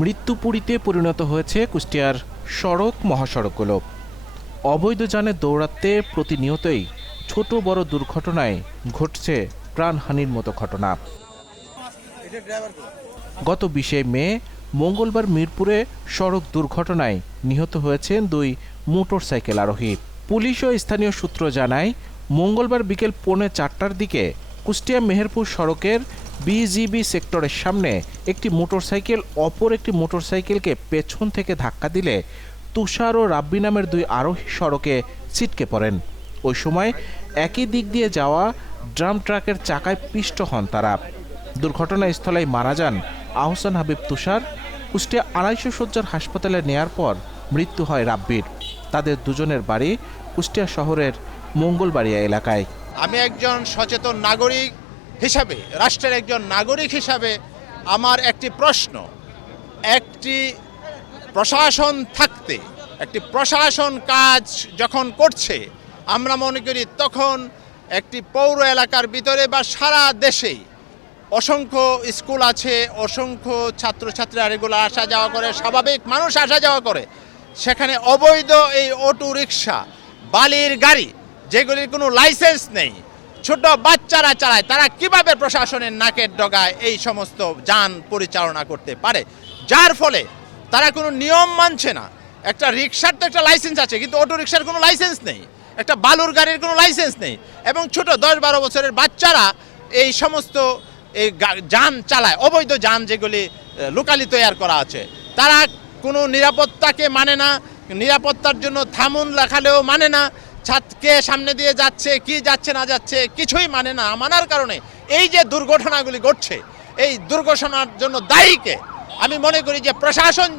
মৃত্যুপুরীতে পরিণত হয়েছে কুষ্টিয়ার সড়ক মহাসড়কগুলো। অবৈধ যানে দৌড়াতে প্রতিনিয়তই ছোট বড় দুর্ঘটনায় ঘটছে প্রাণহানির মতো ঘটনা। গত বিশে মে, মঙ্গলবার মিরপুরে সড়ক দুর্ঘটনায় নিহত হয়েছেন দুই মোটরসাইকেল আরোহী। পুলিশ ও স্থানীয় সূত্র জানায়, মঙ্গলবার বিকেল পৌনে চারটার দিকে কুষ্টিয়া মেহেরপুর সড়কের বিজিবি সেক্টরের সামনে একটি মোটরসাইকেল অপর একটি মোটরসাইকেলকে পেছন থেকে ধাক্কা দিলে তুষার ও রাব্বি নামের দুই আরোহী সড়কে ছিটকে পড়েন। ওই সময় একই দিক দিয়ে যাওয়া ড্রাম ট্রাকের চাকায় পিষ্ট হন তারা। দুর্ঘটনাস্থলেই মারা যান আহসান হাবিব তুষার। কুষ্টিয়া আড়াইশো সজ্জার হাসপাতালে নেয়ার পর মৃত্যু হয় রাব্বির। তাদের দুজনের বাড়ি কুষ্টিয়া শহরের মঙ্গলবাড়িয়া এলাকায়। আমি একজন সচেতন নাগরিক হিসাবে, রাষ্ট্রের একজন নাগরিক হিসাবে আমার একটি প্রশ্ন, একটি প্রশাসন থাকতে, একটি প্রশাসন কাজ যখন করছে, আমরা মনে করি তখন একটি পৌর এলাকার ভিতরে বা সারা দেশে অসংখ্য স্কুল আছে, অসংখ্য ছাত্রছাত্রীরা রেগুলার আসা যাওয়া করে, স্বাভাবিক মানুষ আসা যাওয়া করে। সেখানে অবৈধ এই অটো রিক্সা, বালির গাড়ি, যেগুলির কোনো লাইসেন্স নেই ছোট বাচ্চারা চালায়, তারা কীভাবে প্রশাসনের নাকের ডগায় এই সমস্ত যান পরিচালনা করতে পারে? যার ফলে তারা কোনো নিয়ম মানছে না। একটা রিক্সার তো একটা লাইসেন্স আছে, কিন্তু অটো রিক্সার কোনো লাইসেন্স নেই। একটা বালুর গাড়ির কোনো লাইসেন্স নেই। এবং ছোট দশ বারো বছরের বাচ্চারা এই সমস্ত এই যান চালায়, অবৈধ যান যেগুলি লোকালি তৈয়ার করা আছে। তারা কোনো নিরাপত্তাকে মানে না, নিরাপত্তার জন্য থামুন লেখালেও মানে না। ছাদকে সামনে দিয়ে যাচ্ছে, কি যাচ্ছে, না যাচ্ছে, কিছুই মানে না, মানার কারণে এই যে দুর্ঘটনাগুলি ঘটছে, এই দুর্ঘটনার জন্য দায়ীকে আমি মনে করি যে প্রশাসন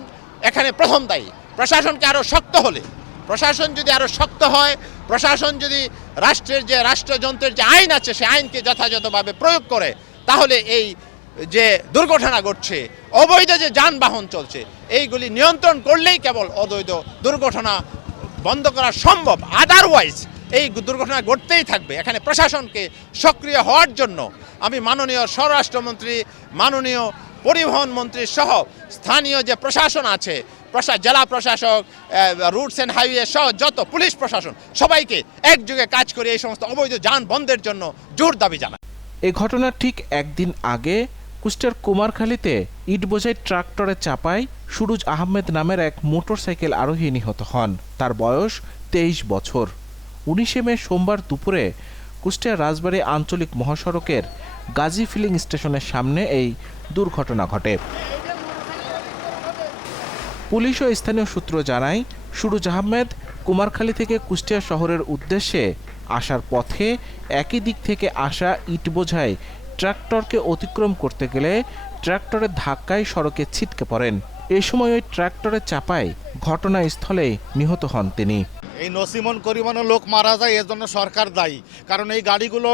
এখানে প্রথম দায়ী। প্রশাসনকে আরও শক্ত হলে, প্রশাসন যদি আরও শক্ত হয়, প্রশাসন যদি রাষ্ট্রের যে রাষ্ট্রযন্ত্রের যে আইন আছে, সে আইনকে যথাযথভাবে প্রয়োগ করে, তাহলে এই যে দুর্ঘটনা ঘটছে, অবৈধ যে যানবাহন চলছে, এইগুলি নিয়ন্ত্রণ করলেই কেবল অবৈধ দুর্ঘটনা বন্ধ করা সম্ভব। আদারওয়াইজ এই দুর্ঘটনা ঘটতেই থাকবে। এখানে প্রশাসনকে সক্রিয় হওয়ার জন্য আমি মাননীয় স্বরাষ্ট্রমন্ত্রী, মাননীয় পরিবহন মন্ত্রী সহ স্থানীয় যে প্রশাসন আছে, প্রশা, জেলা প্রশাসক রুটস অ্যান্ড হাইওয়ে সহ যত পুলিশ প্রশাসন, সবাইকে একযোগে কাজ করে এই সমস্ত অবৈধ যান বন্ধের জন্য জোর দাবি জানায় এ ঘটনার ঠিক একদিন আগে কুষ্টিয়ার কুমারখালীতে ইট বোঝাই ট্রাক্টরে চাপায় সুরুজ আহমেদ নামের এক মোটরসাইকেল আরোহী নিহত হন। তার বয়স তেইশ বছর। উনিশে মে সোমবার দুপুরে কুষ্টিয়ার রাজবাড়ী আঞ্চলিক মহাসড়কের গাজী ফিলিং স্টেশনের সামনে এই দুর্ঘটনা ঘটে। পুলিশ ও স্থানীয় সূত্র জানায়, সুরুজ আহমেদ কুমারখালী থেকে কুষ্টিয়া শহরের উদ্দেশ্যে আসার পথে একই দিক থেকে আসা ইট বোঝাই ট্রাক্টরকে অতিক্রম করতে গেলে ট্রাক্টরের ধাক্কায় সড়কে ছিটকে পড়েন। এ সময় ওই ট্রাক্টরের চাপায় ঘটনাস্থলে নিহত হন তিনি। এই নসিমন করিমানো লোক মারা যায় এর জন্য সরকার দায়ী। কারণ এই গাড়িগুলো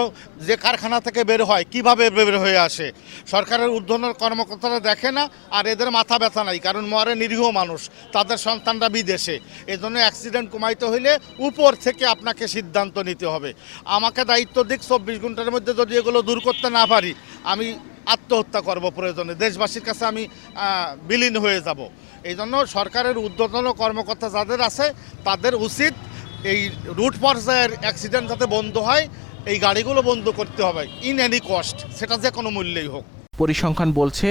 যে কারখানা থেকে বের হয়, কীভাবে বের হয়ে আসে? সরকারের ঊর্ধ্বতন কর্মকর্তারা দেখে না, আর এদের মাথা ব্যথা নাই, কারণ মরে নিরীহ মানুষ, তাদের সন্তানরা বিদেশে। এই জন্য অ্যাক্সিডেন্ট কমাইতে হইলে উপর থেকে আপনাকে সিদ্ধান্ত নিতে হবে। আমাকে দায়িত্ব দিক, চব্বিশ ঘণ্টার মধ্যে যদি এগুলো দূর করতে না পারি, আমি আত্মহত্যা করব প্রয়োজনে। দেশবাসীর কাছে আমি বিলীন হয়ে যাব। এই জন্য সরকারের ঊর্ধ্বতন কর্মকর্তা যাদের আছে, তাদের উচিত এই রুট পর্যায়ের অ্যাক্সিডেন্ট যাতে বন্ধ হয়, এই গাড়িগুলো বন্ধ করতে হবে ইন এনি কস্ট সেটা যে কোনো মূল্যেই হোক। পরিসংখ্যান বলছে,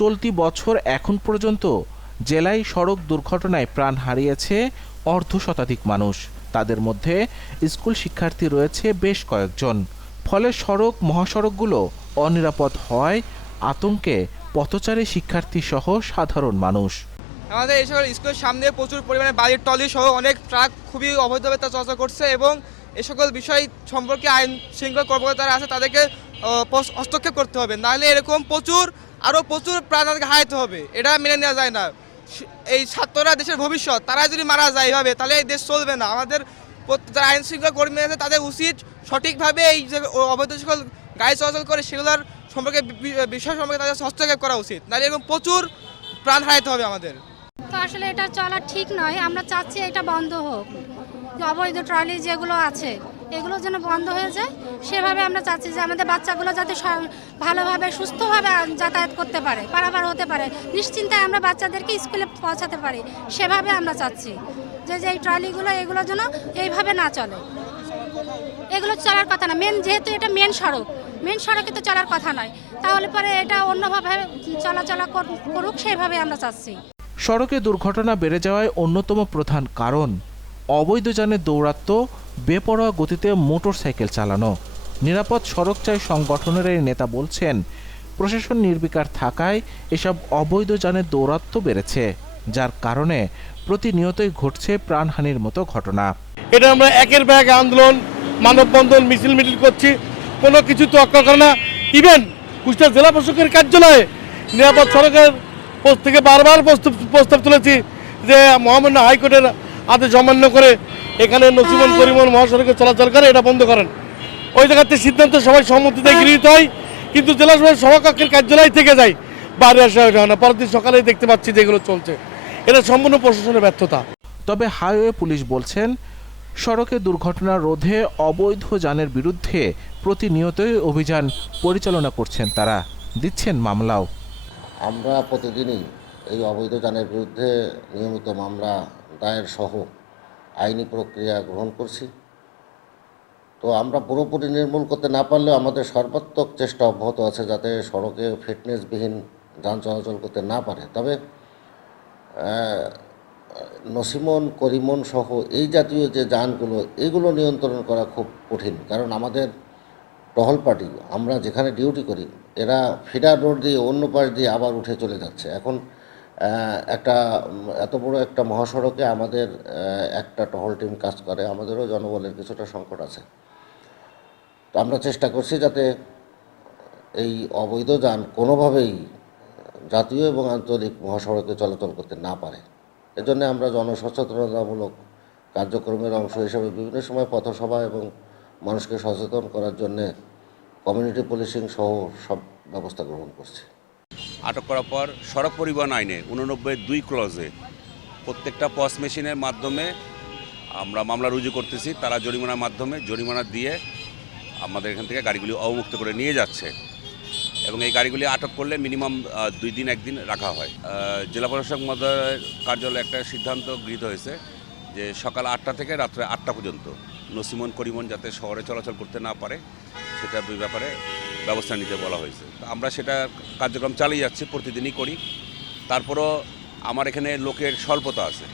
চলতি বছর এখন পর্যন্ত জেলায় সড়ক দুর্ঘটনায় প্রাণ হারিয়েছে অর্ধ শতাধিক মানুষ। তাদের মধ্যে স্কুল শিক্ষার্থী রয়েছে বেশ কয়েকজন। ফলে সড়ক, মহাসড়কগুলো অনিরাপদ হয়, আতঙ্কে পথচারী শিক্ষার্থী সহ সাধারণ মানুষ। আমাদের এই সকল স্কুলের সামনে প্রচুর পরিমাণে বালির টলি সহ অনেক ট্রাক খুবই অবৈধভাবে তা চলাচল করছে এবং এ সকল বিষয় সম্পর্কে আইন শৃঙ্খলা কর্মকর্তারা আছে, তাদেরকে হস্তক্ষেপ করতে হবে। নাহলে এরকম প্রচুর, আরও প্রচুর প্রাণ আমাদেরকে হারাতে হবে। এটা মেনে নেওয়া যায় না। এই ছাত্ররা দেশের ভবিষ্যৎ, তারা যদি মারা যায় এভাবে তাহলে এই দেশ চলবে না। আমাদের যারা আইন শৃঙ্খলা কর্মী আছে, তাদের উচিত সঠিকভাবে এই যে অবৈধ সকল গাড়ি চলাচল করে সেগুলোর সম্পর্কে বিষয় সম্পর্কে তাদের হস্তক্ষেপ করা উচিত। নাহলে এরকম প্রচুর প্রাণ হারাতে হবে আমাদের। তো আসলে এটা চলা ঠিক নয়, আমরা চাচ্ছি এটা বন্ধ হোক। অবৈধ ট্রলি যেগুলো আছে, এগুলো যেন বন্ধ হয়ে যায়। সেভাবে আমরা চাচ্ছি যে আমাদের বাচ্চাগুলো যাতে ভালোভাবে, সুস্থভাবে যাতায়াত করতে পারে, পারাপার হতে পারে। নিশ্চিন্তায় আমরা বাচ্চাদেরকে স্কুলে পৌঁছাতে পারি, সেভাবে আমরা চাচ্ছি। যে যে এই ট্রলিগুলো, এগুলো যেন এইভাবে না চলে। এগুলো চলার কথা না। মেন যেহেতু এটা মেন সড়ক মেন সড়কে তো চলার কথা নয়। তাহলে পরে এটা অন্যভাবে চলাচলা করুক সেইভাবে আমরা চাচ্ছি। সড়কে দুর্ঘটনা বেড়ে যাওয়ায় অন্যতম প্রধান কারণ অবৈধ যানে দৌরাত্ম্য বেপরোয়া গতিতে মোটরসাইকেল চালানো। নিরাপদ সড়ক চাই সংগঠনের এই নেতা বলছেন প্রশাসন নির্বিকার থাকায় এসব অবৈধ যানের দৌরাত্ম্য বেড়েছে যার কারণে প্রতিনিয়তই ঘটছে প্রাণহানির মতো ঘটনা। এটা আমরা একের ব্যাগ আন্দোলন মানববন্ধন মিছিল মিটিং করছি কোনো কিছু তো অক্কা করে না। ইভেন কুষ্টিয়া জেলা প্রশাসকের কার্যালয়ে নিরাপদ সড়কের পোস্ট থেকে বারবার প্রস্তাব প্রস্তাব তুলেছি যে মহামান্য হাইকোর্টের আদেশ অমান্য করে এখানে নসিমন পরিবহন মহাসড়কে চলাচল করে এটা বন্ধ করেন। ওই জায়গাতে সিদ্ধান্ত সবাই সম্মতিতে গৃহীত হয় কিন্তু জেলা সভার সভাকক্ষের কার্যালয় থেকে যায় বাইরে আসা হয় না। পরের দিন সকালেই দেখতে পাচ্ছি যেগুলো চলছে। এটা সম্পূর্ণ প্রশাসনের ব্যর্থতা। তবে হাইওয়ে পুলিশ বলছেন সড়কে দুর্ঘটনা রোধে অবৈধ যানের বিরুদ্ধে প্রতিনিয়তই অভিযান পরিচালনা করছেন তারা। দিচ্ছেন মামলাও। আমরা প্রতিদিনই এই অবৈধ যানের বিরুদ্ধে নিয়মিত মামলা দায়ের সহ আইনি প্রক্রিয়া গ্রহণ করছি। তো আমরা পুরোপুরি নির্মূল করতে না পারলেও আমাদের সর্বাত্মক চেষ্টা অব্যাহত আছে যাতে সড়কে ফিটনেসবিহীন যান চলাচল করতে না পারে। তবে নসিমন, করিমন সহ এই জাতীয় যে যানগুলো, এগুলো নিয়ন্ত্রণ করা খুব কঠিন। কারণ আমাদের টহল পার্টি, আমরা যেখানে ডিউটি করি, এরা ফিডার রোড দিয়ে অন্য পাশ দিয়ে আবার উঠে চলে যাচ্ছে। এখন একটা, এত বড় একটা মহাসড়কে আমাদের একটা টহল টিম কাজ করে, আমাদেরও জনবলের কিছুটা সংকট আছে। তো আমরা চেষ্টা করছি যাতে এই অবৈধ যান কোনোভাবেই জাতীয় এবং আঞ্চলিক মহাসড়কে চলাচল করতে না পারে। এজন্য আমরা জনসচেতনতামূলক কার্যক্রমের অংশ হিসেবে বিভিন্ন সময় পথসভা এবং মানুষকে সচেতন করার জন্যে কমিউনিটি পুলিশিং সহ সব ব্যবস্থা গ্রহণ করছি। আটক করার পর সড়ক পরিবহন আইনে উননব্বই দুই ক্লজে প্রত্যেকটা পস মেশিনের মাধ্যমে আমরা মামলা রুজু করতেছি, তারা জরিমানার মাধ্যমে জরিমানা দিয়ে আমাদের এখান থেকে গাড়িগুলি অবমুক্ত করে নিয়ে যাচ্ছে। এবং এই গাড়িগুলি আটক করলে মিনিমাম দুই দিন, একদিন রাখা হয়। জেলা প্রশাসক মহোদয়ের কার্যালয়ে একটা সিদ্ধান্ত গৃহীত হয়েছে যে সকাল আটটা থেকে রাত্রে আটটা পর্যন্ত নসিমন, করিমন যাতে শহরে চলাচল করতে না পারে সেটার ব্যাপারে ব্যবস্থা নিতে বলা হয়েছে। তো আমরা সেটা কার্যক্রম চালিয়ে যাচ্ছি, প্রতিদিনই করি। তারপরও আমার এখানে লোকের স্বল্পতা আছে।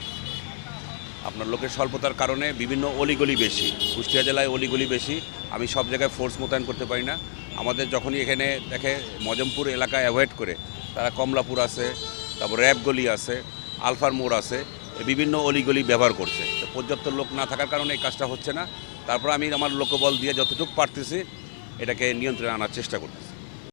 আপনার লোকের স্বল্পতার কারণে বিভিন্ন অলিগলি বেশি। কুষ্টিয়া জেলায় অলিগলি বেশি। আমি সব জায়গায় ফোর্স মোতায়েন করতে পারি না। আমাদের যখনই এখানে দেখে মজমপুর এলাকায় অ্যাভয়েড করে, তারা কমলাপুর আছে, তারপর র্যাব গলি আছে, আলফার মোড় আছে বিভিন্ন অলিগলি ব্যবহার করছে। তো পর্যাপ্ত লোক না থাকার কারণে এই কাজটা হচ্ছে না। তারপর আমি আমার লোকবল দিয়ে যতটুকু পারতেছি, এটাকে নিয়ন্ত্রণে আনার চেষ্টা করতেছি।